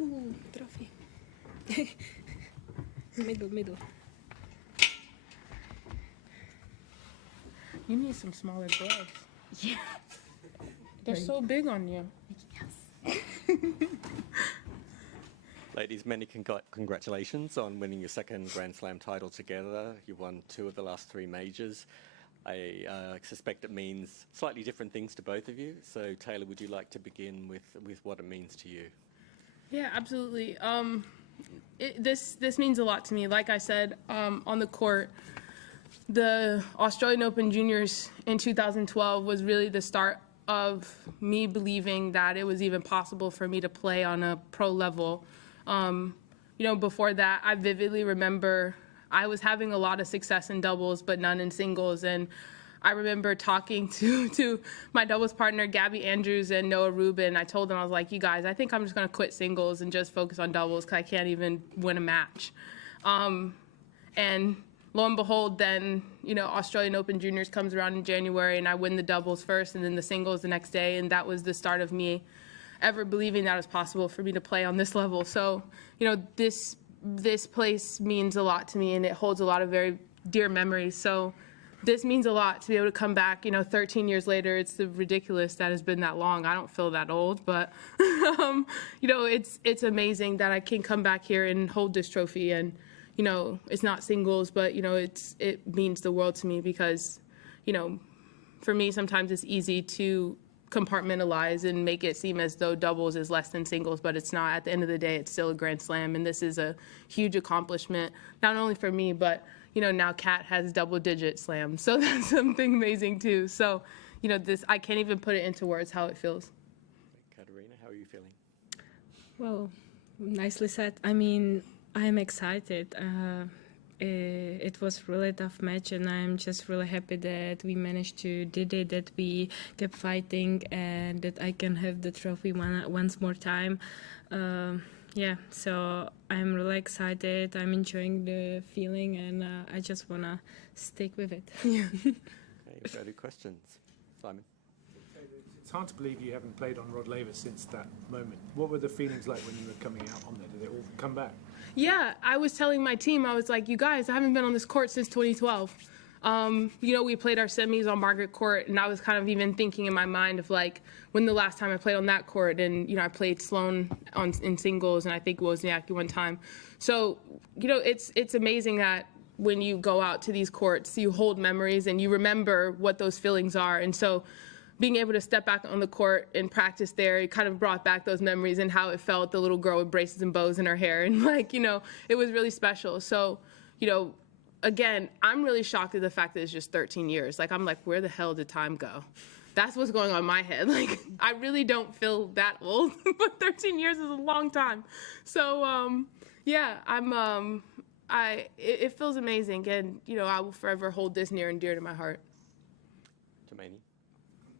Ooh, trophy. Middle. You need some smaller gloves. Yeah. They're so big on you. Yes. Ladies, many congratulations on winning your second Grand Slam title together. You won 2 of the last 3 majors. I suspect it means slightly different things to both of you. So, Taylor, would you like to begin with what it means to you? Yeah, absolutely. This means a lot to me. Like I said, on the court, the Australian Open Juniors in 2012 was really the start of me believing that it was even possible for me to play on a pro level. Before that, I vividly remember I was having a lot of success in doubles, but none in singles. And I remember talking to my doubles partner, Gabby Andrews and Noah Rubin. I told them, I was like, you guys, I think I'm just going to quit singles and just focus on doubles because I can't even win a match. And lo and behold, then, Australian Open Juniors comes around in January and I win the doubles first and then the singles the next day. And that was the start of me ever believing that it was possible for me to play on this level. So, this place means a lot to me and it holds a lot of very dear memories. So this means a lot to be able to come back, 13 years later. It's ridiculous that it's been that long. I don't feel that old, but, it's amazing that I can come back here and hold this trophy. And, it's not singles, but, it means the world to me because, for me, sometimes it's easy to compartmentalize and make it seem as though doubles is less than singles, but it's not. At the end of the day, it's still a Grand Slam, and this is a huge accomplishment, not only for me, but now Kat has double-digit slams, so that's something amazing too. So, I can't even put it into words how it feels. Katerina, how are you feeling? Well, nicely said. I mean, I'm excited. It was really a tough match, and I'm just really happy that we managed to did it, that we kept fighting, and that I can have the trophy once more time. So I'm really excited. I'm enjoying the feeling, and I just want to stick with it. Yeah. Okay, further questions? Simon? It's hard to believe you haven't played on Rod Laver since that moment. What were the feelings like when you were coming out on there? Did it all come back? Yeah, I was telling my team, I was like, you guys, I haven't been on this court since 2012. We played our semis on Margaret court, and I was kind of even thinking in my mind of like when the last time I played on that court, and I played Sloan in singles, and I think Wozniacki one time. So it's amazing that when you go out to these courts, you hold memories and you remember what those feelings are, and so being able to step back on the court and practice there, it kind of brought back those memories and how it felt, the little girl with braces and bows in her hair, and it was really special. So again, I'm really shocked at the fact that it's just 13 years. Like, I'm like, where the hell did time go? That's what's going on in my head. Like, I really don't feel that old, but 13 years is a long time. So, it feels amazing. And, I will forever hold this near and dear to my heart. Tomani?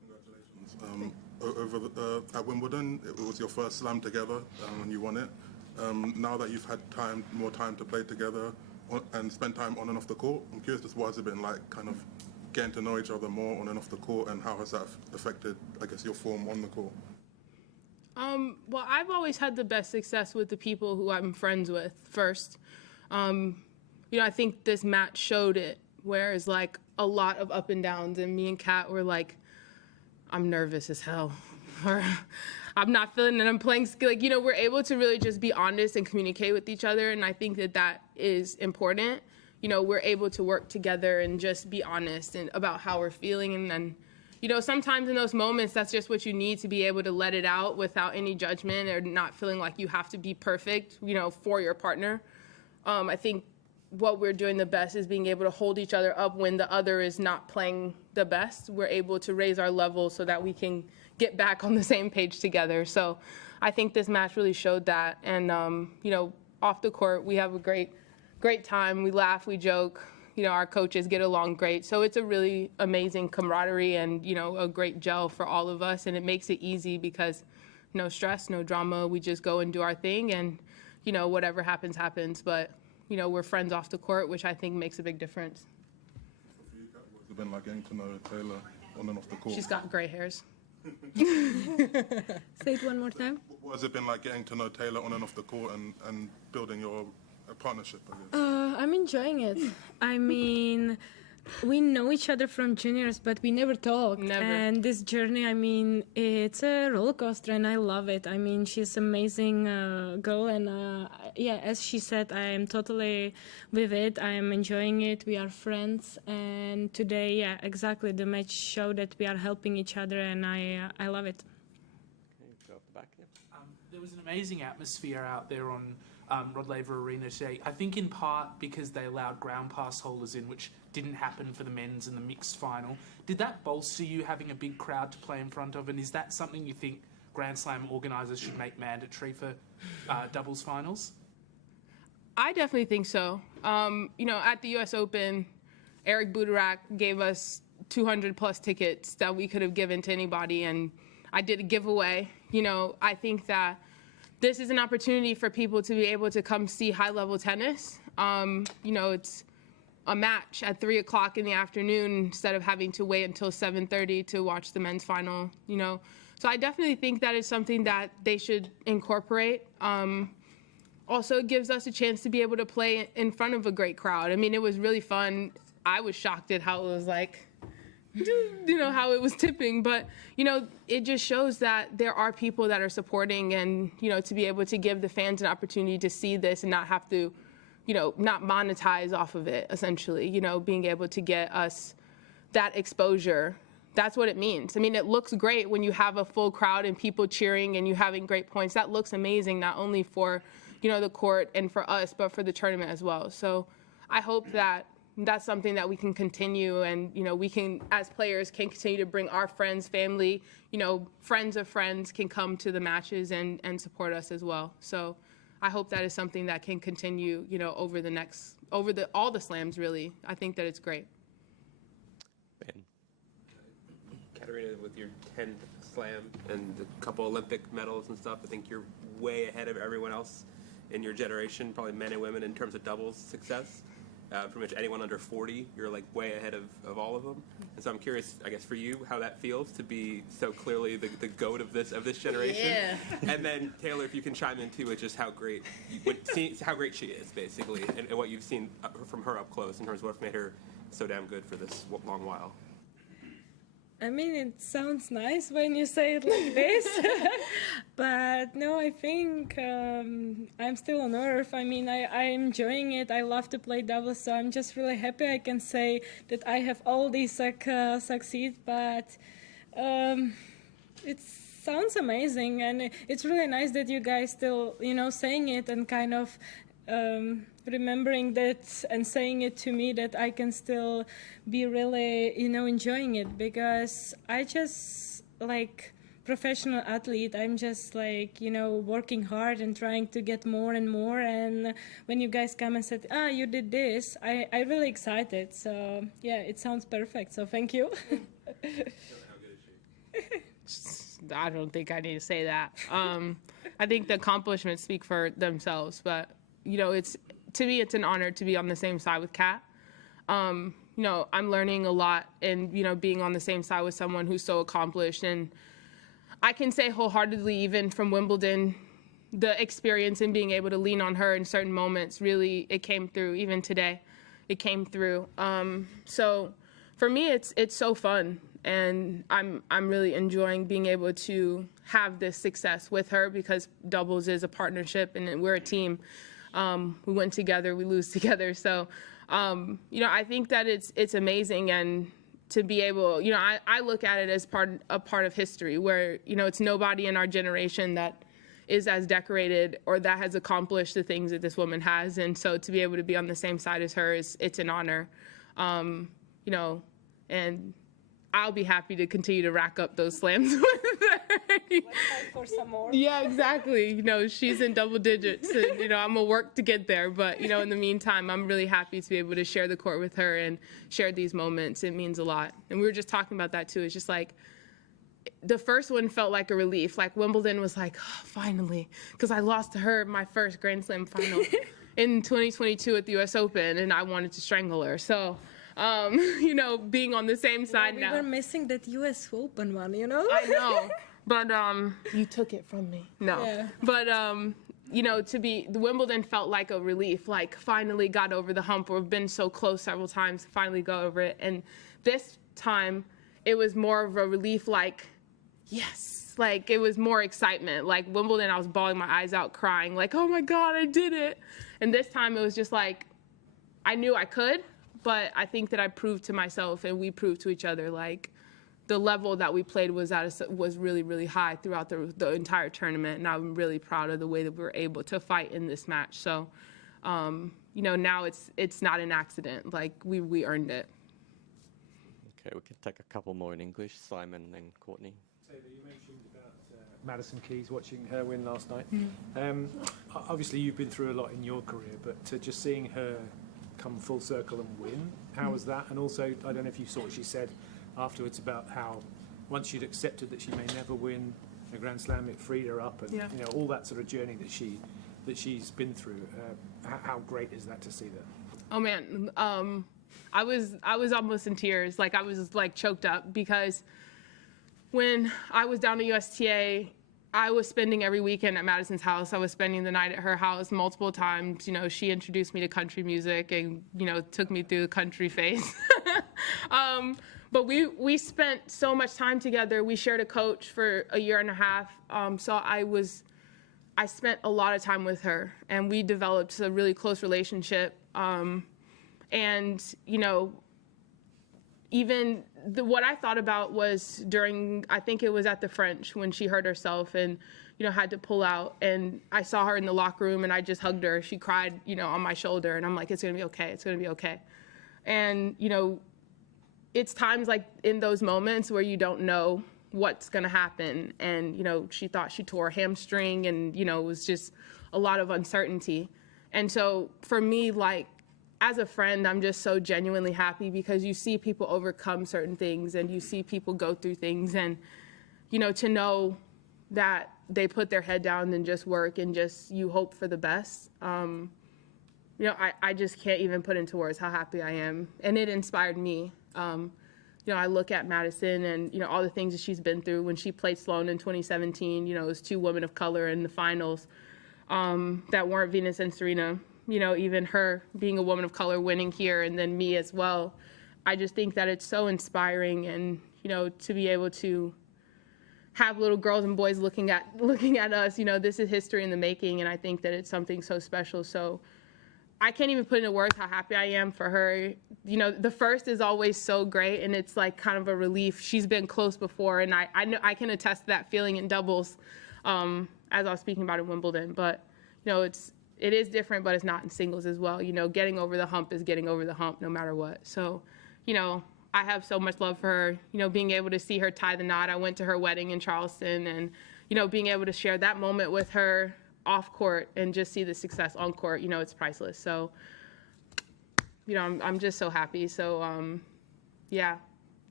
Congratulations. At Wimbledon, it was your first slam together and you won it. Now that you've had more time to play together and spend time on and off the court, I'm curious just what has it been like kind of getting to know each other more on and off the court, and how has that affected, I guess, your form on the court? Well, I've always had the best success with the people who I'm friends with first. I think this match showed it, whereas like a lot of up and downs, and me and Kat were like, I'm nervous as hell, or I'm not feeling it, I'm playing skill. Like, we're able to really just be honest and communicate with each other, and I think that is important. We're able to work together and just be honest and about how we're feeling, and sometimes in those moments, that's just what you need to be able to let it out without any judgment or not feeling like you have to be perfect, for your partner. I think what we're doing the best is being able to hold each other up when the other is not playing the best. We're able to raise our level so that we can get back on the same page together. So I think this match really showed that. And, off the court, we have a great time. We laugh, we joke. Our coaches get along great. So it's a really amazing camaraderie and, a great gel for all of us. And it makes it easy because no stress, no drama. We just go and do our thing, and, whatever happens, happens. But we're friends off the court, which I think makes a big difference. So for you, Kat, what's it been like getting to know Taylor on and off the court? She's got gray hairs. say it one more time? What has it been like getting to know Taylor on and off the court and building your partnership, I guess? I'm enjoying it. I mean, we know each other from juniors, but we never talked. Never. And this journey, I mean, it's a roller coaster, and I love it. I mean, she's an amazing girl, and yeah, as she said, I am totally with it. I am enjoying it. We are friends, and today, yeah, exactly, the match showed that we are helping each other, and I love it. Okay, go up the back, yeah. There was an amazing atmosphere out there on Rod Laver Arena today. I think in part because they allowed ground pass holders in, which didn't happen for the men's in the mixed final. Did that bolster you having a big crowd to play in front of, and is that something you think Grand Slam organisers should make mandatory for doubles finals? I definitely think so. You know, at the U.S. Open, Eric Buderak gave us 200 plus tickets that we could have given to anybody, and I did a giveaway. You know, I think that this is an opportunity for people to be able to come see high-level tennis. You know, it's a match at 3 o'clock in the afternoon instead of having to wait until 7:30 to watch the men's final, you know. So I definitely think that is something that they should incorporate. Also, it gives us a chance to be able to play in front of a great crowd. I mean, it was really fun. I was shocked at how it was like, you know, how it was tipping. But, you know, it just shows that there are people that are supporting, and, you know, to be able to give the fans an opportunity to see this and not have to, you know, not monetize off of it, essentially, you know, being able to get us that exposure. That's what it means. I mean, it looks great when you have a full crowd and people cheering and you having great points. That looks amazing, not only for, you know, the court and for us, but for the tournament as well. So I hope that that's something that we can continue, and, you know, we can, as players, can continue to bring our friends, family, you know, friends of friends can come to the matches and support us as well. So I hope that is something that can continue, you know, over all the slams, really. I think that it's great. Ben. Katerina, with your 10th slam and a couple Olympic medals and stuff, I think you're way ahead of everyone else in your generation, probably men and women, in terms of doubles success. Pretty much anyone under 40, you're like way ahead of all of them. And so I'm curious, I guess, for you, how that feels to be so clearly the GOAT of this generation. Yeah. And then Taylor, if you can chime in too with just how great she is, basically, and what you've seen from her up close in terms of what's made her so damn good for this long while. I mean, it sounds nice when you say it like this, but no, I think I'm still on earth. I mean, I'm enjoying it. I love to play doubles, so I'm just really happy I can say that I have all these succeed, but it sounds amazing, and it's really nice that you guys still, you know, saying it and kind of remembering that and saying it to me, that I can still be really, you know, enjoying it, because I just, like, professional athlete, I'm just like, you know, working hard and trying to get more and more, and when you guys come and said, you did this, I'm really excited. So yeah, it sounds perfect, so thank you. How good is she? I don't think I need to say that. I think the accomplishments speak for themselves, but, you know, to me, it's an honor to be on the same side with Kat. You know, I'm learning a lot, and, you know, being on the same side with someone who's so accomplished. And I can say wholeheartedly, even from Wimbledon, the experience and being able to lean on her in certain moments, really, it came through. Even today, it came through. So for me, it's so fun, and I'm really enjoying being able to have this success with her, because doubles is a partnership and we're a team. We win together, we lose together. So, you know, I think that it's amazing, and to be able, you know, I look at it as a part of history, where, you know, it's nobody in our generation that is as decorated or that has accomplished the things that this woman has. And so to be able to be on the same side as her it's an honor, you know, and I'll be happy to continue to rack up those slams with her. Let's fight for some more. Yeah, exactly. You know, she's in double digits, and, you know, I'm gonna work to get there. But, you know, in the meantime, I'm really happy to be able to share the court with her and share these moments. It means a lot. And we were just talking about that too. It's just like, the first one felt like a relief. Like, Wimbledon was like, oh, finally, because I lost to her my first Grand Slam final in 2022 at the U.S. Open, and I wanted to strangle her. So, you know, being on the same side now. We were missing that U.S. Open one, you know? I know. But you took it from me. No. Yeah. But you know, the Wimbledon felt like a relief, like finally got over the hump. We've been so close several times, finally got over it. And this time it was more of a relief, like, yes, like it was more excitement. Like Wimbledon, I was bawling my eyes out, crying, like, oh my God, I did it. And this time it was just like, I knew I could, but I think that I proved to myself and we proved to each other, like, the level that we played was really, really high throughout the entire tournament, and I'm really proud of the way that we were able to fight in this match. So, you know, now it's not an accident. Like, we earned it. Okay, we can take a couple more in English. Simon and Courtney. You mentioned about Madison Keys, watching her win last night. Obviously, you've been through a lot in your career, but just seeing her come full circle and win, how was that? And also, I don't know if you saw what she said afterwards about how once she'd accepted that she may never win a Grand Slam, it freed her up, and you know, all that sort of journey that she's been through. How great is that to see that? Oh man, I was almost in tears. Like I was like choked up because when I was down at USTA, I was spending every weekend at Madison's house. I was spending the night at her house multiple times. You know, she introduced me to country music and, you know, took me through the country phase. But we spent so much time together. We shared a coach for a year and a half. So I spent a lot of time with her, and we developed a really close relationship. And, you know, even what I thought about was during, I think it was at the French when she hurt herself and, you know, had to pull out. And I saw her in the locker room and I just hugged her. She cried, you know, on my shoulder. And I'm like, it's going to be okay. It's going to be okay. And, you know, it's times like in those moments where you don't know what's going to happen. And, you know, she thought she tore a hamstring and, you know, it was just a lot of uncertainty. And so for me, like, as a friend, I'm just so genuinely happy because you see people overcome certain things and you see people go through things, and, you know, to know that they put their head down and just work and just you hope for the best. You know, I just can't even put into words how happy I am. And it inspired me. You know, I look at Madison and, you know, all the things that she's been through. When she played Sloane in 2017, you know, it was 2 women of color in the finals that weren't Venus and Serena. You know, even her being a woman of color winning here, and then me as well. I just think that it's so inspiring, and, you know, to be able to have little girls and boys looking at us, you know, this is history in the making, and I think that it's something so special. So I can't even put into words how happy I am for her. You know, the first is always so great, and it's like kind of a relief. She's been close before, and I know I can attest to that feeling in doubles, as I was speaking about in Wimbledon. But, you know, it is different, but it's not in singles as well. You know, getting over the hump is getting over the hump no matter what. So, you know, I have so much love for her. You know, being able to see her tie the knot. I went to her wedding in Charleston, and, you know, being able to share that moment with her off court and just see the success on court, you know, it's priceless. So, you know, I'm just so happy. So, yeah,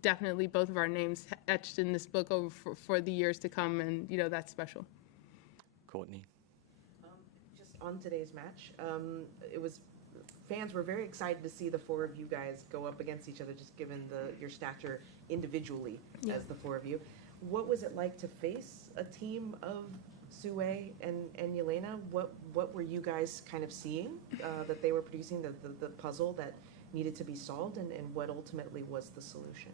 definitely both of our names etched in this book over for the years to come, and, you know, that's special. Courtney. On today's match, fans were very excited to see the 4 of you guys go up against each other, just given your stature individually as the 4 of you. What was it like to face a team of Su-wei and Jelena? What were you guys kind of seeing that they were producing, the puzzle that needed to be solved, and what ultimately was the solution?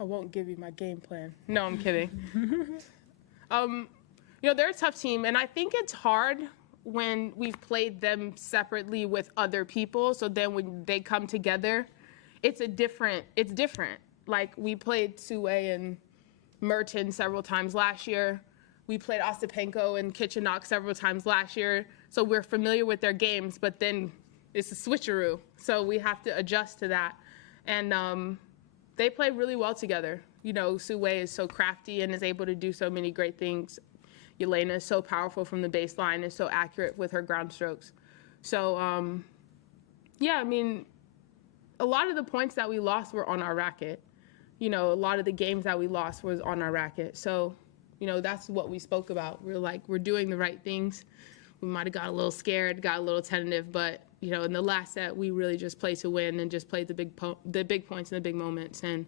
I won't give you my game plan. No, I'm kidding. You know, they're a tough team, and I think it's hard when we've played them separately with other people. So then when they come together, it's different. Like, we played Su-wei and Merton several times last year. We played Ostapenko and Kitchenok several times last year. So we're familiar with their games, but then it's a switcheroo. So we have to adjust to that. And they play really well together. You know, Su-wei is so crafty and is able to do so many great things. Jelena is so powerful from the baseline and so accurate with her ground strokes. So, yeah, I mean, a lot of the points that we lost were on our racket. You know, a lot of the games that we lost was on our racket. So, you know, that's what we spoke about. We're like, we're doing the right things. We might have got a little scared, got a little tentative, but, you know, in the last set, we really just played to win and just played the big points and the big moments, and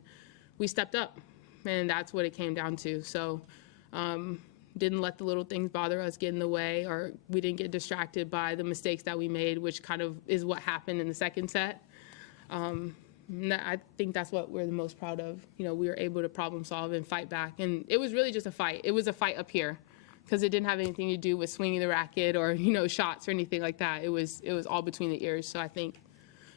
we stepped up. and that's what it came down to. So didn't let the little things bother us, get in the way, or we didn't get distracted by the mistakes that we made, which kind of is what happened in the second set. I think that's what we're the most proud of. You know, we were able to problem solve and fight back. And it was really just a fight. It was a fight up here because it didn't have anything to do with swinging the racket or, you know, shots or anything like that. It was all between the ears. So I think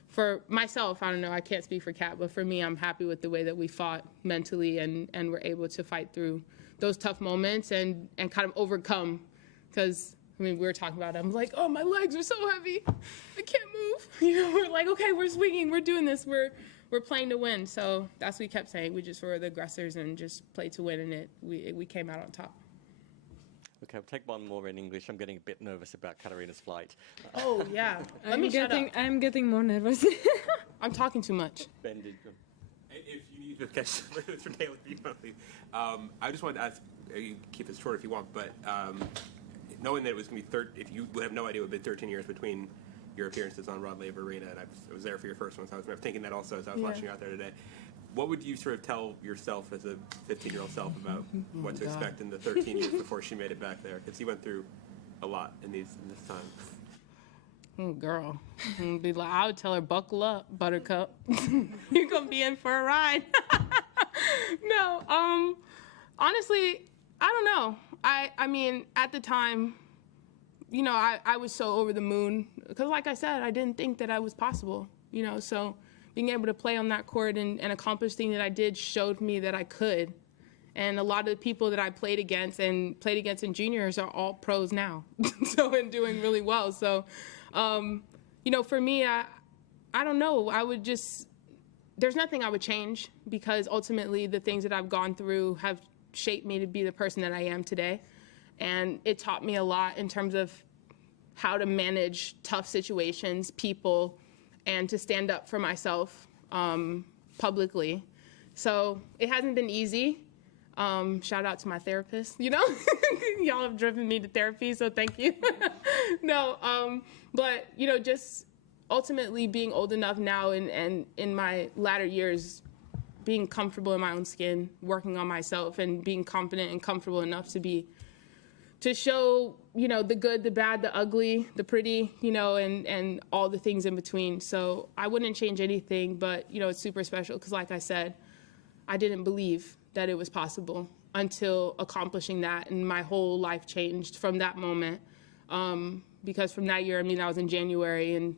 for myself, I don't know, I can't speak for Kat, but for me, I'm happy with the way that we fought mentally and were able to fight through those tough moments and kind of overcome. Because, I mean, we were talking about it. I'm like, oh, my legs are so heavy. I can't move. You know, we're like, okay, we're swinging. We're doing this. We're playing to win. So that's what we kept saying. We just were the aggressors and just played to win, and we came out on top. Okay, I'll take one more in English. I'm getting a bit nervous about Katerina's flight. Oh, yeah. I'm getting more nervous. I'm talking too much. Ben, did you? If you need to catch for Taylor, you want to leave. I just wanted to ask, you can keep this short if you want, but knowing that it was going to be if you would have no idea it would have been 13 years between your appearances on Rod Laver Arena, and I was there for your first one, so I was thinking that also as I was watching you out there today. What would you sort of tell yourself as a 15-year-old self about what to expect in the 13 years before she made it back there? Because you went through a lot in this time. Oh, girl. I would tell her, buckle up, Buttercup. You're going to be in for a ride. No, honestly, I don't know. I mean, at the time, you know, I was so over the moon. Because like I said, I didn't think that I was possible, you know. So being able to play on that court and accomplish things that I did showed me that I could. And a lot of the people that I played against in juniors are all pros now. And doing really well. So, you know, for me, I don't know. There's nothing I would change because ultimately the things that I've gone through have shaped me to be the person that I am today. And it taught me a lot in terms of how to manage tough situations, people, and to stand up for myself publicly. So it hasn't been easy. Shout out to my therapist, you know? Y'all have driven me to therapy, so thank you. No, but, you know, just ultimately being old enough now and in my latter years, being comfortable in my own skin, working on myself, and being confident and comfortable enough to show, you know, the good, the bad, the ugly, the pretty, you know, and all the things in between. So I wouldn't change anything, but, you know, it's super special because, like I said, I didn't believe that it was possible until accomplishing that, and my whole life changed from that moment. Because from that year, I mean, that was in January, and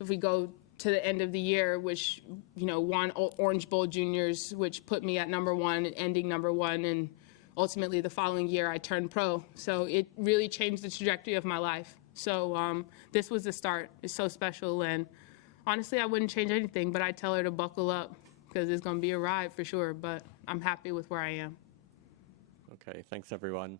if we go to the end of the year, which, you know, won Orange Bowl Juniors, which put me at #1 and ending #1, and ultimately the following year I turned pro. So it really changed the trajectory of my life. So this was the start. It's so special, and honestly, I wouldn't change anything, but I'd tell her to buckle up because it's going to be a ride for sure, but I'm happy with where I am. Okay, thanks everyone.